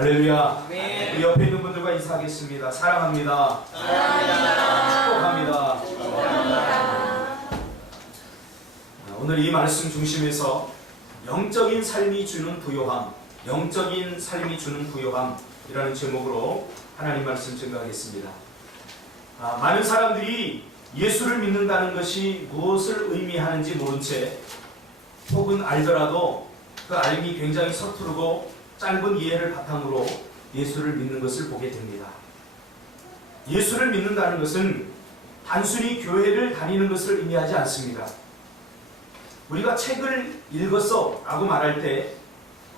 할렐루야. 아멘. 우리 옆에 있는 분들과 인사하겠습니다. 사랑합니다. 사랑합니다. 축복합니다. 오늘 이 말씀 중심에서 영적인 삶이 주는 부요함, 영적인 삶이 주는 부요함이라는 제목으로 하나님 말씀 증거하겠습니다. 많은 사람들이 예수를 믿는다는 것이 무엇을 의미하는지 모른 채 혹은 알더라도 그 알미 굉장히 서투르고 짧은 이해를 바탕으로 예수를 믿는 것을 보게 됩니다. 예수를 믿는다는 것은 단순히 교회를 다니는 것을 의미하지 않습니다. 우리가 책을 읽었어 라고 말할 때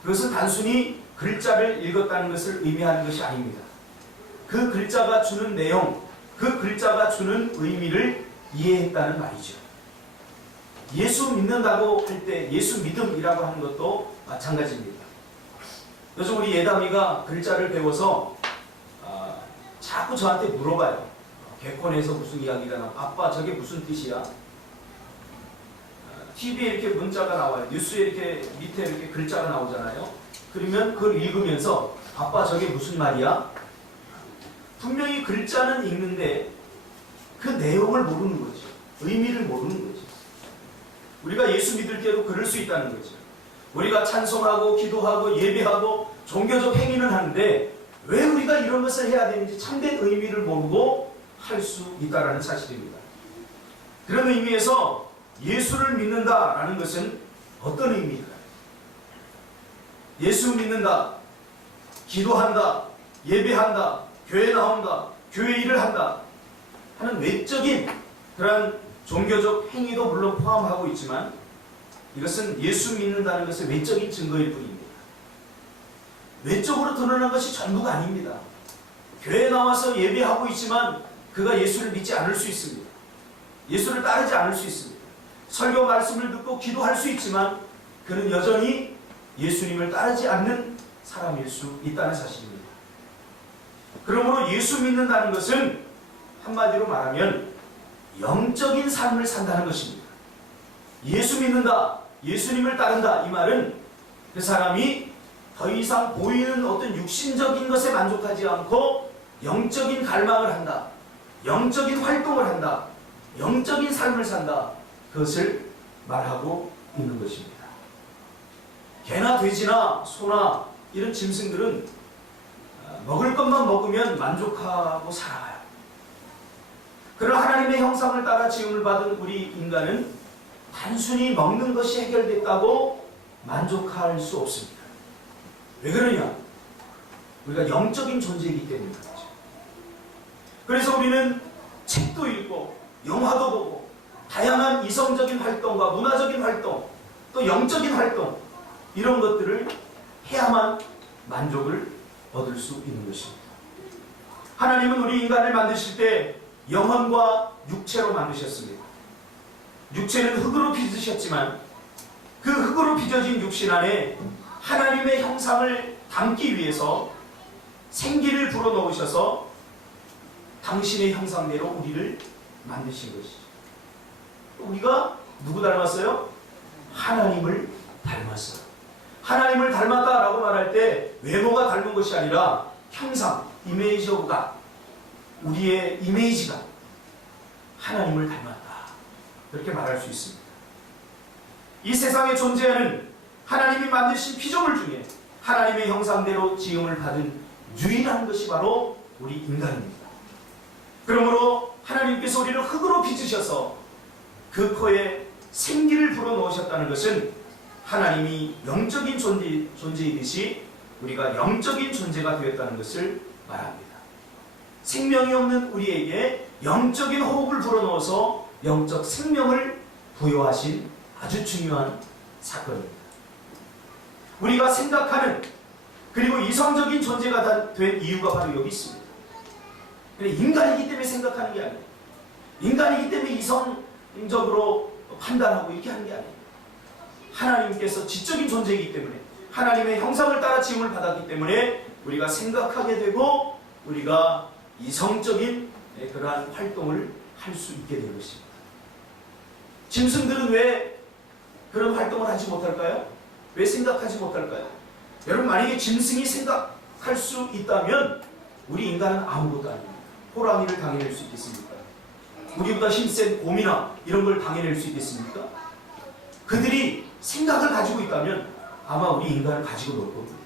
그것은 단순히 글자를 읽었다는 것을 의미하는 것이 아닙니다. 그 글자가 주는 내용, 그 글자가 주는 의미를 이해했다는 말이죠. 예수 믿는다고 할 때 예수 믿음이라고 하는 것도 마찬가지입니다. 요즘 우리 예담이가 글자를 배워서 자꾸 저한테 물어봐요. 개콘에서 무슨 이야기가 나와. 아빠 저게 무슨 뜻이야? TV에 이렇게 문자가 나와요. 뉴스에 이렇게 밑에 이렇게 글자가 나오잖아요. 그러면 그걸 읽으면서 아빠 저게 무슨 말이야? 분명히 글자는 읽는데 그 내용을 모르는 거죠. 의미를 모르는 거죠. 우리가 예수 믿을 때도 그럴 수 있다는 거죠. 우리가 찬송하고 기도하고 예배하고 종교적 행위는 하는데 왜 우리가 이런 것을 해야 되는지 참된 의미를 모르고 할 수 있다는 사실입니다. 그런 의미에서 예수를 믿는다라는 것은 어떤 의미일까요? 예수 믿는다, 기도한다, 예배한다, 교회 나온다, 교회 일을 한다 하는 외적인 그런 종교적 행위도 물론 포함하고 있지만 이것은 예수 믿는다는 것의 외적인 증거일 뿐입니다. 외적으로 드러난 것이 전부가 아닙니다. 교회에 나와서 예배하고 있지만 그가 예수를 믿지 않을 수 있습니다. 예수를 따르지 않을 수 있습니다. 설교 말씀을 듣고 기도할 수 있지만 그는 여전히 예수님을 따르지 않는 사람일 수 있다는 사실입니다. 그러므로 예수 믿는다는 것은 한마디로 말하면 영적인 삶을 산다는 것입니다. 예수 믿는다, 예수님을 따른다 이 말은 그 사람이 더 이상 보이는 어떤 육신적인 것에 만족하지 않고 영적인 갈망을 한다, 영적인 활동을 한다, 영적인 삶을 산다, 그것을 말하고 있는 것입니다. 개나 돼지나 소나 이런 짐승들은 먹을 것만 먹으면 만족하고 살아가요. 그러나 하나님의 형상을 따라 지음을 받은 우리 인간은 단순히 먹는 것이 해결됐다고 만족할 수 없습니다. 왜 그러냐? 우리가 영적인 존재이기 때문에 그렇죠. 그래서 우리는 책도 읽고 영화도 보고 다양한 이성적인 활동과 문화적인 활동 또 영적인 활동 이런 것들을 해야만 만족을 얻을 수 있는 것입니다. 하나님은 우리 인간을 만드실 때 영혼과 육체로 만드셨습니다. 육체는 흙으로 빚으셨지만 그 흙으로 빚어진 육신 안에 하나님의 형상을 담기 위해서 생기를 불어넣으셔서 당신의 형상대로 우리를 만드신 것이죠. 우리가 누구 닮았어요? 하나님을 닮았어요. 하나님을 닮았다라고 말할 때 외모가 닮은 것이 아니라 형상, 이미지 오브 갓, 우리의 이미지가 하나님을 닮았다. 그렇게 말할 수 있습니다. 이 세상에 존재하는 하나님이 만드신 피조물 중에 하나님의 형상대로 지음을 받은 유일한 것이 바로 우리 인간입니다. 그러므로 하나님께서 우리를 흙으로 빚으셔서 그 코에 생기를 불어넣으셨다는 것은 하나님이 영적인 존재이듯이 우리가 영적인 존재가 되었다는 것을 말합니다. 생명이 없는 우리에게 영적인 호흡을 불어넣어서 영적 생명을 부여하신 아주 중요한 사건입니다. 우리가 생각하는 그리고 이성적인 존재가 된 이유가 바로 여기 있습니다. 인간이기 때문에 생각하는 게 아니에요. 인간이기 때문에 이성적으로 판단하고 이렇게 하는 게 아니에요. 하나님께서 지적인 존재이기 때문에 하나님의 형상을 따라 지음을 받았기 때문에 우리가 생각하게 되고 우리가 이성적인 그러한 활동을 할 수 있게 된 것입니다. 짐승들은 왜 그런 활동을 하지 못할까요? 왜 생각하지 못할까요? 여러분 만약에 짐승이 할 수 있다면 우리 인간은 아무것도 아닙니다. 호랑이를 당해낼 수 있겠습니까? 우리보다 힘센 곰이나 이런 걸 당해낼 수 있겠습니까? 그들이 생각을 가지고 있다면 아마 우리 인간을 가지고 놀 겁니다.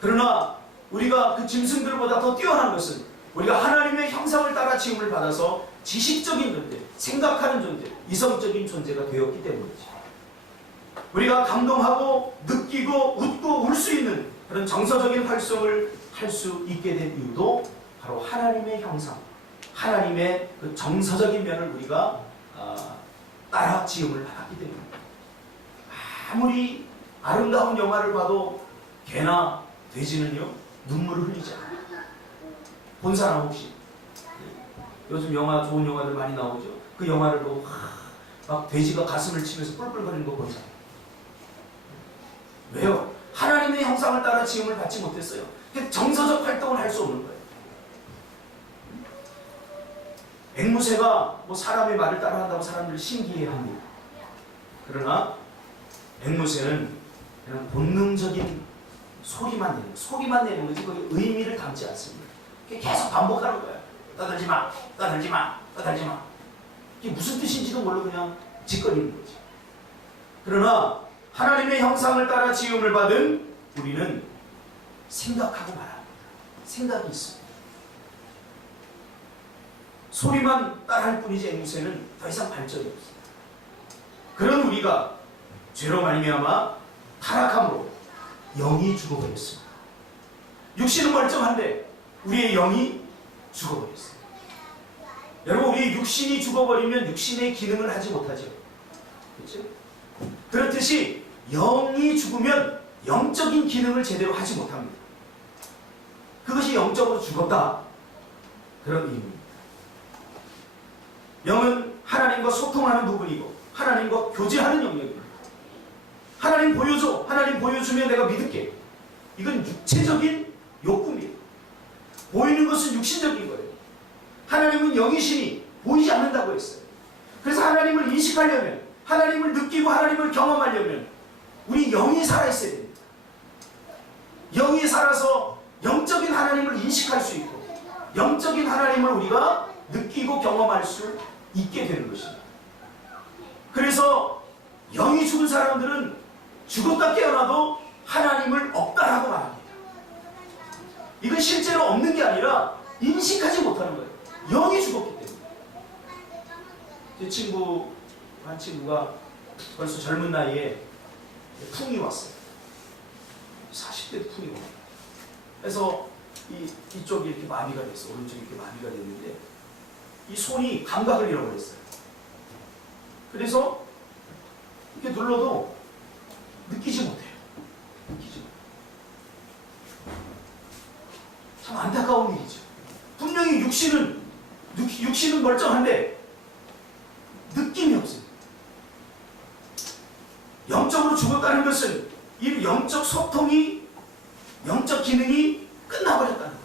그러나 우리가 그 짐승들보다 더 뛰어난 것은 우리가 하나님의 형상을 따라 지음을 받아서 지식적인 존재, 생각하는 존재, 이성적인 존재가 되었기 때문이죠. 우리가 감동하고 느끼고 웃고 울 수 있는 그런 정서적인 활성을 할 수 있게 된 이유도 바로 하나님의 형상, 하나님의 그 정서적인 면을 우리가 따라 지음을 받았기 때문입니다. 아무리 아름다운 영화를 봐도 개나 돼지는요 눈물을 흘리지 않아요. 본 사람 혹시? 요즘 영화, 좋은 영화들 많이 나오죠. 그 영화를 보고 막 돼지가 가슴을 치면서 뿔뿔거리는 거 본 사람. 왜요? 하나님의 형상을 따라 지음을 받지 못했어요. 정서적 활동을 할 수 없는 거예요. 앵무새가 뭐 사람의 말을 따라한다고 사람들이 신기해합니다. 그러나 앵무새는 그냥 본능적인 소리만 내는 거지 거기 의미를 담지 않습니다. 계속 반복하는 거예요. 떠들지 마, 떠들지 마, 떠들지 마. 이게 무슨 뜻인지도 모르고 그냥 짓거리는 거지. 그러나 하나님의 형상을 따라 지음을 받은 우리는 생각하고 말합니다. 생각이 있습니다. 소리만 따라할 뿐이지 앵무새는 더 이상 발전이 없습니다. 그런 우리가 죄로 말미암아 타락함으로 영이 죽어버렸습니다. 육신은 멀쩡한데 우리의 영이 죽어버렸습니다. 여러분, 우리의 육신이 죽어버리면 육신의 기능을 하지 못하죠. 그렇죠? 그렇듯이 영이 죽으면 영적인 기능을 제대로 하지 못합니다. 그것이 영적으로 죽었다. 그런 의미입니다. 영은 하나님과 소통하는 부분이고 하나님과 교제하는 영역입니다. 하나님 보여줘. 하나님 보여주면 내가 믿을게. 이건 육체적인 욕구입니다. 보이는 것은 육신적인 거예요. 하나님은 영이시니 보이지 않는다고 했어요. 그래서 하나님을 인식하려면, 하나님을 느끼고 하나님을 경험하려면 우리 영이 살아있어야 됩니다. 영이 살아서 영적인 하나님을 인식할 수 있고 영적인 하나님을 우리가 느끼고 경험할 수 있게 되는 것입니다. 그래서 영이 죽은 사람들은 죽었다 깨어나도 하나님을 없다라고 말합니다. 이건 실제로 없는 게 아니라 인식하지 못하는 거예요. 영이 죽었기 때문에. 제 한 친구가 벌써 젊은 나이에 풍이 왔어요. 40대 풍이 왔어요. 그래서 이쪽이 이렇게 마비가 됐어. 오른쪽이 이렇게 마비가 됐는데 이 손이 감각을 잃어버렸어요. 그래서 이렇게 눌러도 느끼지 못해요. 느끼지 못해요. 참 안타까운 일이죠. 분명히 육신은 멀쩡한데 느낌이 없어요. 영적으로 죽었다는 것은 이 영적 소통이, 영적 기능이 끝나버렸다는 거예요.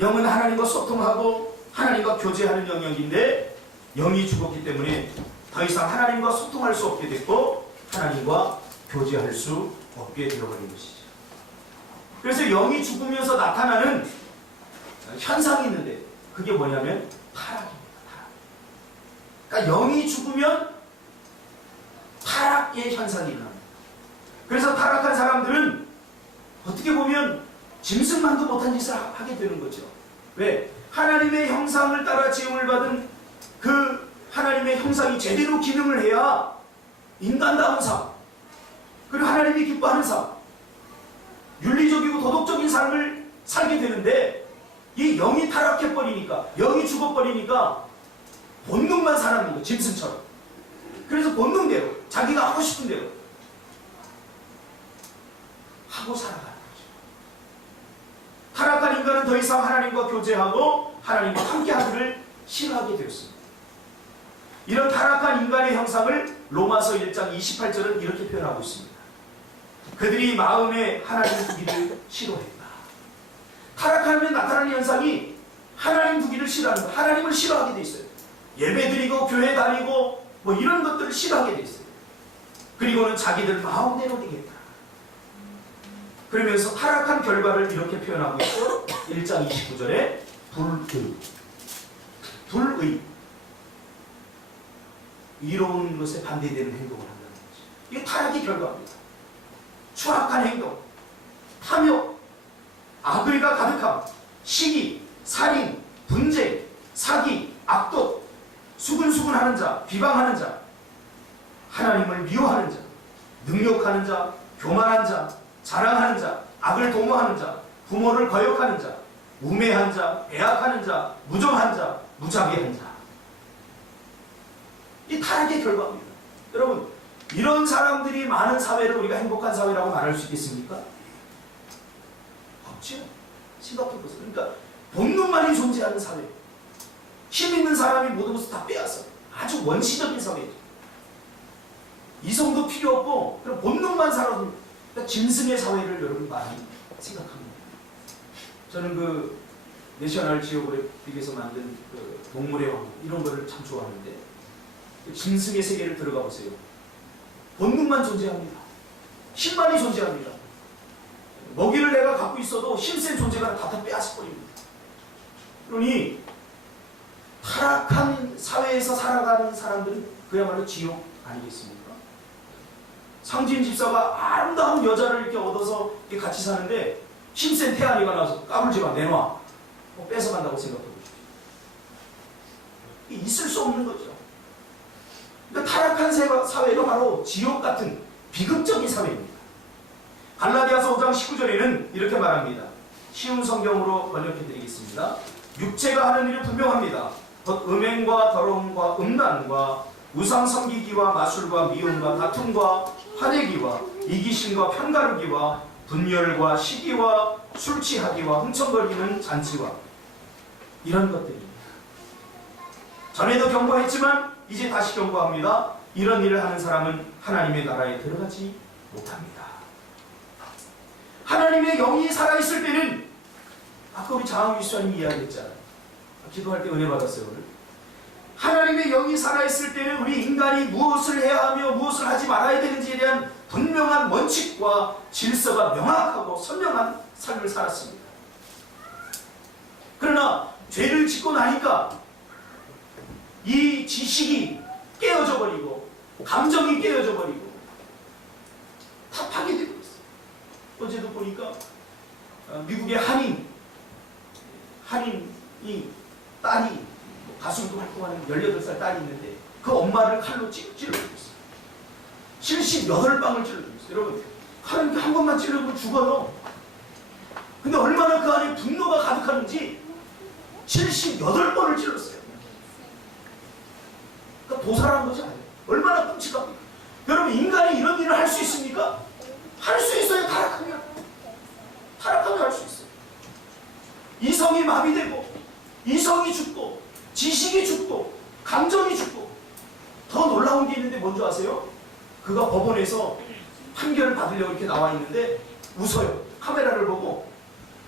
영은 하나님과 소통하고 하나님과 교제하는 영역인데 영이 죽었기 때문에 더 이상 하나님과 소통할 수 없게 됐고 하나님과 교제할 수 없게 되어버린 것이죠. 그래서 영이 죽으면서 나타나는 현상이 있는데 그게 뭐냐면 타락입니다. 타락. 그러니까 영이 죽으면 타락의 현상이 일어납니다. 그래서 타락한 사람들은 어떻게 보면 짐승만도 못한 짓을 하게 되는 거죠. 왜? 하나님의 형상을 따라 지음을 받은 그 하나님의 형상이 제대로 기능을 해야 인간다운 삶, 그리고 하나님이 기뻐하는 삶, 윤리적이고 도덕적인 삶을 살게 되는데 이 영이 타락해버리니까, 영이 죽어버리니까 본능만 살아가는 거예요. 짐승처럼. 그래서 본능대로, 자기가 하고 싶은 대로 하고 살아가는 거죠. 타락한 인간은 더 이상 하나님과 교제하고 하나님과 함께하기를 싫어하게 되었습니다. 이런 타락한 인간의 형상을 로마서 1장 28절은 이렇게 표현하고 있습니다. 그들이 마음에 하나님 두기를 싫어했다. 타락하면 나타나는 현상이 하나님 두기를 싫어하는 거, 하나님을 싫어하게 돼 있어요. 예배드리고 교회 다니고 뭐 이런 것들을 싫어하게 돼 있어요. 그리고는 자기들 마음대로 되겠다. 그러면서 타락한 결과를 이렇게 표현하고 있어. 1장 29절에 불의. 이로운 것에 반대되는 행동을 한다는 거죠. 이게 타락의 결과입니다. 추악한 행동, 탐욕, 악의가 가득함, 시기, 살인, 분쟁, 사기, 악독, 수근수근하는 자, 비방하는 자, 하나님을 미워하는 자, 능욕하는 자, 교만한 자, 자랑하는 자, 악을 도모하는 자, 부모를 거역하는 자, 우매한 자, 배악하는 자, 무정한 자, 무자비한 자. 이 타락의 결과입니다. 여러분, 이런 사람들이 많은 사회를 우리가 행복한 사회라고 말할 수 있겠습니까? 없죠. 심각한 것은. 그러니까 본능만이 존재하는 사회. 힘 있는 사람이 모든 것을 다 빼앗아. 아주 원시적인 사회죠. 이성도 필요 없고 그냥 본능만 살아도. 그러니까 짐승의 사회를 여러분 많이 생각합니다. 저는 그 내셔널 지오그래픽에서 만든 그 동물의 왕국 이런 거를 참 좋아하는데 짐승의 세계를 들어가 보세요. 본능만 존재합니다. 힘만이 존재합니다. 먹이를 내가 갖고 있어도 힘센 존재가 다 빼앗아버립니다. 그러니 타락한 사회에서 살아가는 사람들은 그야말로 지옥 아니겠습니까? 상진 집사가 아름다운 여자를 이렇게 얻어서 이렇게 같이 사는데 힘센 태아리가 나와서 까불지마 내놔 뺏어간다고 생각해 보십시오. 이게 있을 수 없는 거죠. 그러니까 타락한 사회가 바로 지옥 같은 비극적인 사회입니다. 갈라디아서 5장 19절에는 이렇게 말합니다. 쉬운 성경으로 번역해 드리겠습니다. 육체가 하는 일은 분명합니다. 곧 음행과 더러움과 음란과 우상 섬기기와 마술과 미움과 다툼과 화내기와 이기심과 편가르기와 분열과 시기와 술 취하기와 흥청거리는 잔치와 이런 것들입니다. 전에도 경고했지만 이제 다시 경고합니다. 이런 일을 하는 사람은 하나님의 나라에 들어가지 못합니다. 하나님의 영이 살아있을 때는 아까 우리 장학규 수사님이 이야기했잖아요. 기도할 때 은혜 받았어요. 오늘. 하나님의 영이 살아있을 때는 우리 인간이 무엇을 해야 하며 무엇을 하지 말아야 되는지에 대한 분명한 원칙과 질서가 명확하고 선명한 삶을 살았습니다. 그러나 죄를 짓고 나니까 이 지식이 깨어져 버리고 감정이 깨어져 버리고 다 파괴되고 있어요. 어제도 보니까 미국의 한인이 딸이 가수로 활동하는 18살 딸이 있는데 그 엄마를 칼로 찔러주고 있어요. 78방을 찔러주고 있어요. 여러분, 칼은 한 번만 찔러도 죽어요. 근데 얼마나 그 안에 분노가 가득하는지 78번을 찔렀어요. 그러니까 도살한 거지 않아요. 얼마나 끔찍합니까? 여러분, 인간이 이런 일을 할 수 있습니까? 할 수 있어요. 타락하면 할 수 있어요. 이성이 마비되고 이성이 죽고 지식이 죽고 감정이 죽고 더 놀라운 게 있는데 뭔지 아세요? 그가 법원에서 판결을 받으려고 이렇게 나와 있는데 웃어요. 카메라를 보고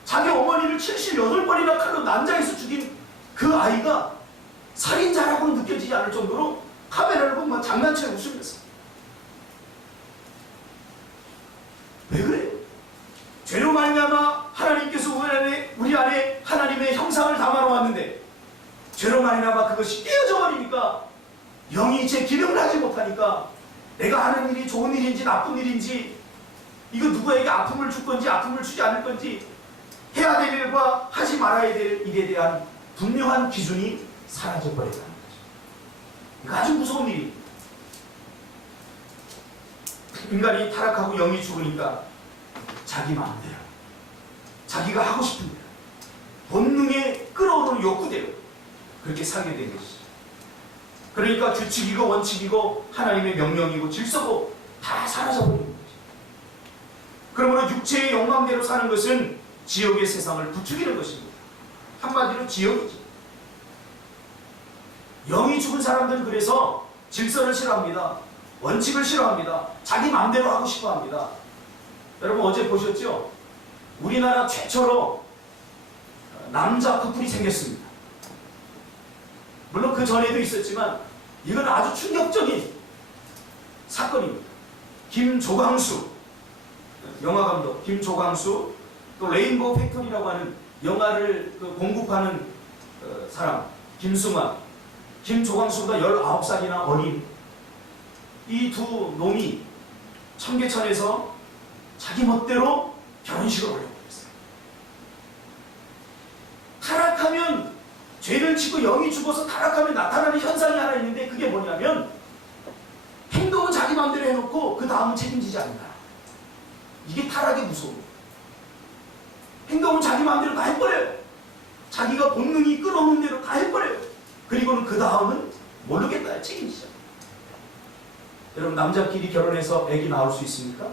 자기 어머니를 78번이나 칼로 난자에서 죽인 그 아이가 살인자라고는 느껴지지 않을 정도로 카메라를 보고 막 장난쳐 웃으면서. 왜 그래요? 죄로 말미암아 하나님께서 우리 안에 하나님의 형상을 담아 놓았는데 죄로 말미암아 그것이 깨어져 버리니까 영이 제 기능을 하지 못하니까 내가 하는 일이 좋은 일인지 나쁜 일인지 이거 누구에게 아픔을 줄 건지 아픔을 주지 않을 건지 해야 될 일과 하지 말아야 될 일에 대한 분명한 기준이 사라져 버렸다는 거죠. 이거 아주 무서운 일입니다. 인간이 타락하고 영이 죽으니까 자기 마음대로 자기가 하고 싶은 대로 본능에 끌어오르는 욕구대로 그렇게 살게 된 것이죠. 그러니까 규칙이고 원칙이고 하나님의 명령이고 질서고 다 사라져버리는 거죠. 그러므로 육체의 욕망대로 사는 것은 지옥의 세상을 부추기는 것입니다. 한마디로 지옥이지. 영이 죽은 사람들은 그래서 질서를 싫어합니다. 원칙을 싫어합니다. 자기 마음대로 하고 싶어합니다. 여러분 어제 보셨죠? 우리나라 최초로 남자 커플이 생겼습니다. 물론 그 전에도 있었지만 이건 아주 충격적인 사건입니다. 김조광수 영화 감독 김조광수, 또 레인보우 팩토리라고 하는 영화를 공급하는 사람 김승환, 김조광수보다 19살이나 어린 이 두 놈이 청계천에서 자기 멋대로 결혼식을 올려버렸어요. 타락하면, 죄를 짓고 영이 죽어서 타락하면 나타나는 현상이 하나 있는데, 그게 뭐냐면 행동은 자기 마음대로 해놓고 그 다음은 책임지지 않는다. 이게 타락의 무서움. 행동은 자기 마음대로 다 해버려요. 자기가 본능이 끌어오는 대로 다 해버려요. 그리고는 그 다음은 모르겠다, 책임지자. 여러분, 남자끼리 결혼해서 애기 낳을 수 있습니까?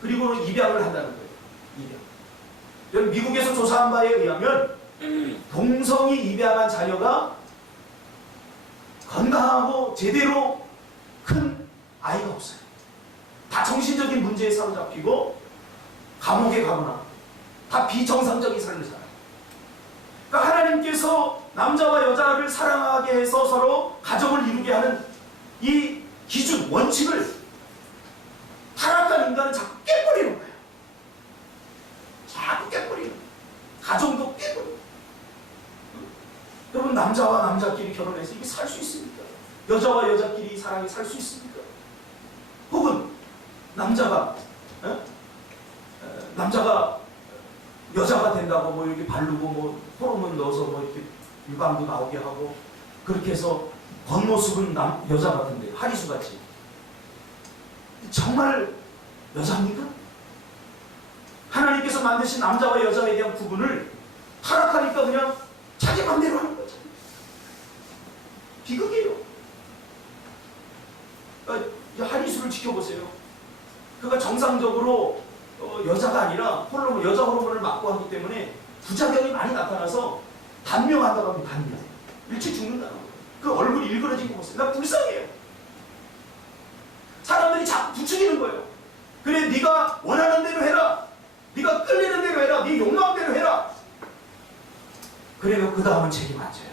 그리고는 입양을 한다는 거예요. 입양. 여러분, 미국에서 조사한 바에 의하면 동성이 입양한 자녀가 건강하고 제대로 큰 아이가 없어요. 다 정신적인 문제에 사로잡히고 감옥에 가거나 다 비정상적인 삶을 살아요. 그러니까 하나님께서 남자와 여자를 사랑하게 해서 서로 가정을 이루게 하는 이 기준, 원칙을 타락한 인간은 자꾸 깨버리는 거예요. 자꾸 깨버리는 거예요. 가정도 깨버리는 거예요. 여러분, 남자와 남자끼리 결혼해서 이게 살 수 있습니까? 여자와 여자끼리 사랑이 살 수 있습니까? 혹은 남자가 여자가 된다고 뭐 이렇게 바르고 뭐 호르몬 넣어서 뭐 이렇게 유방도 나오게 하고 그렇게 해서 겉모습은 여자 같은데 하리수 같이 정말 여자입니까? 하나님께서 만드신 남자와 여자에 대한 구분을 타락하니까 그냥 자기 맘대로 하는 거죠. 비극이에요. 하리수를 지켜보세요. 그가 정상적으로 여자가 아니라 여자 호르몬을 맞고 하기 때문에 부작용이 많이 나타나서 단명한다고 합니다. 단명. 일찍 죽는다는 거예요. 그 얼굴이 일그러진 거 보세요. 나 불쌍해요. 사람들이 자꾸 부추기는 거예요. 그래, 네가 원하는 대로 해라. 네가 끌리는 대로 해라. 네 욕망대로 해라. 그래도 그 다음은 책임 안 져요.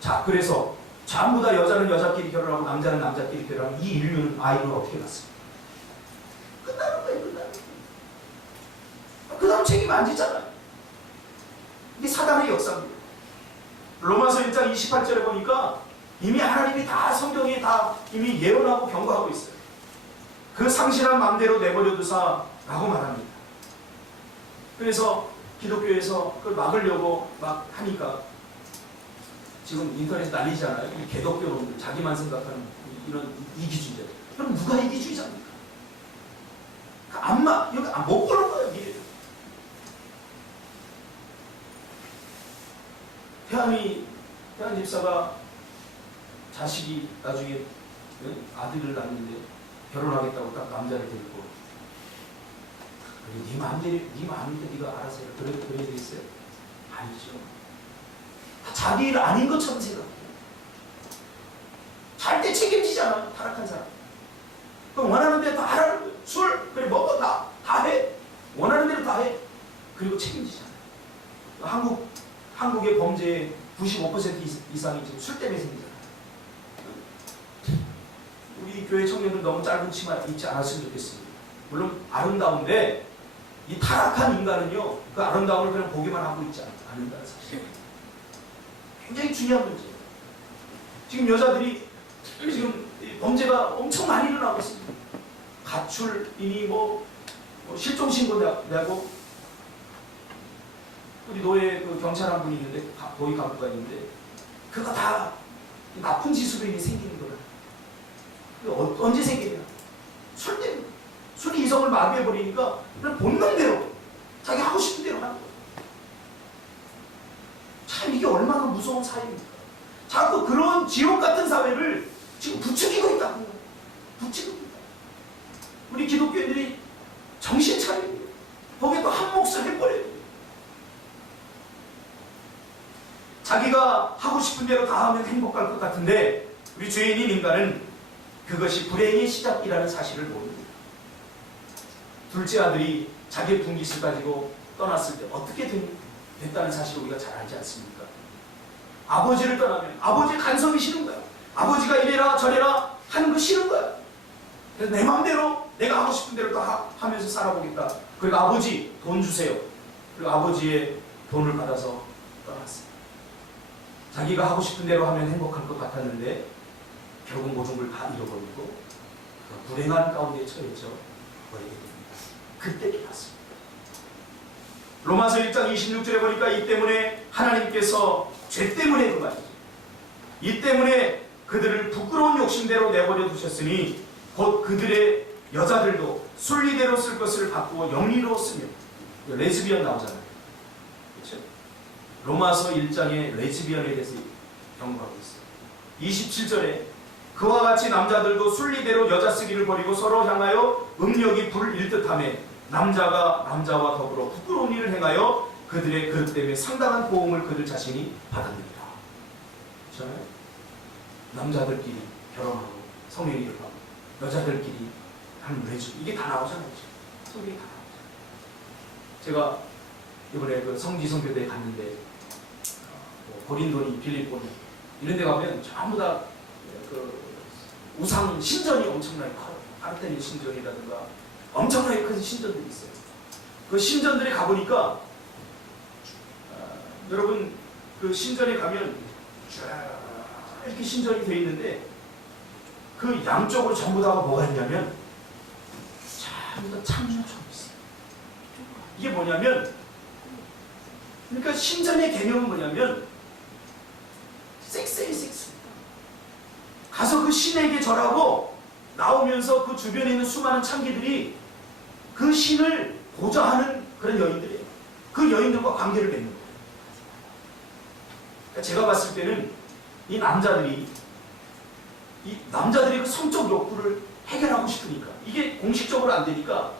자, 그래서 전부 다 여자는 여자끼리 결혼하고 남자는 남자끼리 결혼하고 이 인류는 아이를 어떻게 낳습니까? 끝나는 거예요. 끝나는 거예요. 그 다음 책임 안 지잖아요. 이게 사단의 역사입니다. 로마서 1장 28절에 보니까 이미 하나님이 다 성경에 다 이미 예언하고 경고하고 있어요. 그 상실한 마음대로 내버려 두사 라고 말합니다. 그래서 기독교에서 그걸 막으려고 막 하니까 지금 인터넷 난리잖아요. 이 개독교놈들, 자기만 생각하는 이런 이기주의자. 그럼 누가 이기주의자입니까? 여기 못 보는 거예요, 미래를. 태안 집사가 자식이 나중에 아들을 낳는데 결혼하겠다고 딱 남자를 데리고 네 마음인데 네가 알아서 해라. 그래야 되겠어요? 아니죠. 자기 일 아닌 것처럼 생각해요. 절대 책임지잖아, 타락한 사람. 그럼 원하는 대로 다 하라는 거예요. 술, 그래 먹어, 다 해. 원하는 대로 다 해. 그리고 책임지잖아요. 한국의 범죄의 95% 이상이 지금 술 때문에 생기잖아요. 우리 교회 청년들 너무 짧은 치마 입지 않았으면 좋겠습니다. 물론 아름다운데 이 타락한 인간은요, 그 아름다움을 그냥 보기만 하고 있지 않는다는 사실. 굉장히 중요한 문제예요. 지금 여자들이 지금 범죄가 엄청 많이 일어나고 있습니다. 가출이니 실종신고 내고 우리 노예 그 경찰 한 분이 있는데 고위 간부가 있는데 그거 다 나쁜 짓으로 인해 생기는 거라. 언제 생기냐? 술 때문에. 술이 이성을 마비해버리니까 그냥 본능대로 자기 하고 싶은 대로 하는 거예요. 참 이게 얼마나 무서운 사회입니까? 자꾸 그런 지옥 같은 사회를 지금 부추기고 있다는 거예요. 부추기고 있다. 우리 기독교인들이 정신 차려야 돼요. 거기에 또 한 몫을 해버려야 돼요. 자기가 하고 싶은 대로 다 하면 행복할 것 같은데 우리 죄인인 인간은 그것이 불행의 시작이라는 사실을 모릅니다. 둘째 아들이 자기의 분깃을 가지고 떠났을 때 어떻게 됐다는 사실을 우리가 잘 알지 않습니까? 아버지를 떠나면 아버지의 간섭이 싫은 거야. 아버지가 이래라 저래라 하는 거 싫은 거야. 그래서 내 마음대로 내가 하고 싶은 대로 다 하면서 살아보겠다. 그리고 아버지 돈 주세요. 그리고 아버지의 돈을 받아서 떠났어요. 자기가 하고 싶은 대로 하면 행복할 것 같았는데 결국 모든 걸 다 잃어버리고 불행한 가운데 처해져 버리게 됩니다. 그때 깨닫습니다. 로마서 1장 26절에 보니까 이 때문에 하나님께서 죄 때문에 그 말이죠. 이 때문에 그들을 부끄러운 욕심대로 내버려 두셨으니 곧 그들의 여자들도 순리대로 쓸 것을 바꾸어 영리로 쓰며 레즈비언 나오잖아요. 그렇죠? 로마서 1장에 레즈비언에 대해서 경고하고 있어요. 27절에 그와 같이 남자들도 순리대로 여자 쓰기를 버리고 서로 향하여 음욕이 불일 듯하며 남자가 남자와 더불어 부끄러운 일을 행하여 그들의 그릇 때문에 상당한 보응을 그들 자신이 받았느니라. 그렇잖아요? 남자들끼리 결혼하고 성행위를 하고 여자들끼리 하는 레즈 이게 다 나오잖아요. 성경이 다 나오잖아요. 제가 이번에 그 성지성교대에 갔는데 고린도니 빌립보니 이런 데 가면 전부 다 그 우상 신전이 엄청나게 커요. 아르테미 신전이라든가 엄청나게 큰 신전들이 있어요. 그 신전들에 가보니까 여러분 그 신전에 가면 이렇게 신전이 되어 있는데 그 양쪽으로 전부 다가 뭐가 있냐면 전부 다 창조처럼 있어요. 이게 뭐냐면 그러니까 신전의 개념은 뭐냐면 섹스예요, 섹스. 가서 그 신에게 절하고 나오면서 그 주변에 있는 수많은 창기들이 그 신을 보좌하는 그런 여인들이에요. 그 여인들과 관계를 맺는 거예요. 그러니까 제가 봤을 때는 이 남자들이 그 성적 욕구를 해결하고 싶으니까 이게 공식적으로 안 되니까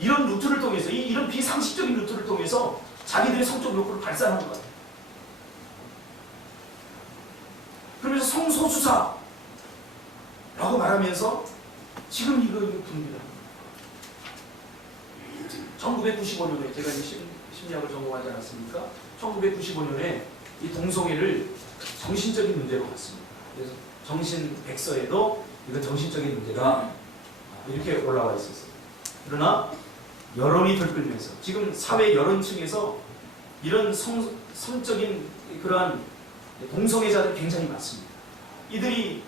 이런 루트를 통해서 이런 비상식적인 루트를 통해서 자기들의 성적 욕구를 발산하는 것 같아요. 그러면서 성소수자라고 말하면서 지금 이거 분비를 합니다. 1995년에 제가 심리학을 전공하지 않았습니까? 1995년에 이 동성애를 정신적인 문제로 봤습니다. 그래서 정신 백서에도 이건 정신적인 문제가 이렇게 올라와 있었어요. 그러나 여론이 들끓면서 지금 사회 여론층에서 이런 성적인 그러한 동성애자들이 굉장히 많습니다. 이들이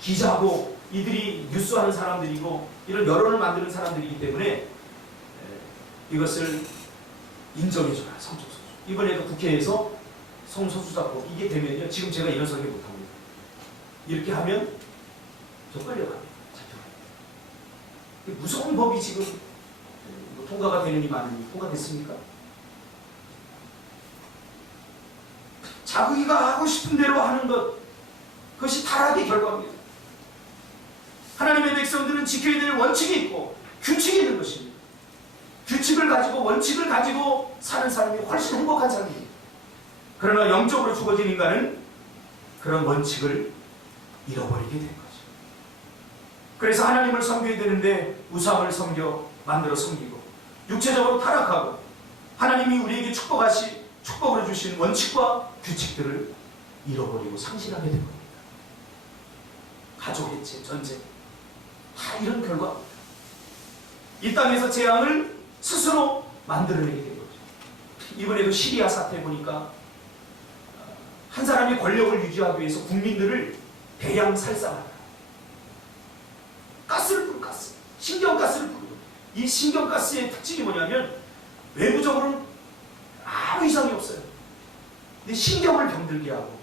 기자고 이들이 뉴스하는 사람들이고 이런 여론을 만드는 사람들이기 때문에 이것을 인정해줘라. 성적소수. 이번에도 국회에서 성소수자법 이게 되면요. 지금 제가 이런 소리 못합니다. 이렇게 하면 저 끌려갑니다. 잡혀갑니다. 무서운 법이 지금 통과가 되느니 마느니 통과됐습니까? 자기가 하고 싶은 대로 하는 것 그것이 타락의 결과입니다. 하나님의 백성들은 지켜야 될 원칙이 있고 규칙이 있는 것입니다. 규칙을 가지고 원칙을 가지고 사는 사람이 훨씬 행복한 삶입니다. 그러나 영적으로 죽어진 인간은 그런 원칙을 잃어버리게 된 거죠. 그래서 하나님을 섬겨야 되는데 우상을 만들어 섬기고 육체적으로 타락하고 하나님이 우리에게 축복으로 주신 원칙과 규칙들을 잃어버리고 상실하게 된 겁니다. 가족 해체, 전쟁 다 이런 결과입니다. 이 땅에서 재앙을 스스로 만들어내게 된 거죠. 이번에도 시리아 사태 보니까 한 사람이 권력을 유지하기 위해서 국민들을 대량 살상한다. 가스를 뿌려, 신경가스를 뿌려. 이 신경가스의 특징이 뭐냐면 외부적으로는 아무 이상이 없어요. 근데 신경을 병들게 하고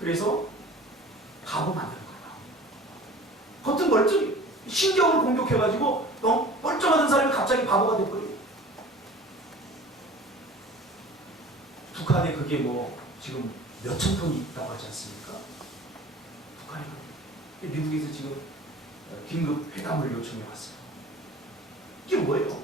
그래서 바보 만드는 거예요. 겉은 멀쩡해. 신경을 공격해가지고 멀쩡하던 사람이 갑자기 바보가 돼버려요. 북한에 그게 지금 몇천 톤이 있다고 하지 않습니까? 북한에 미국에서 지금 긴급 회담을 요청해 왔어요. 이게 뭐예요?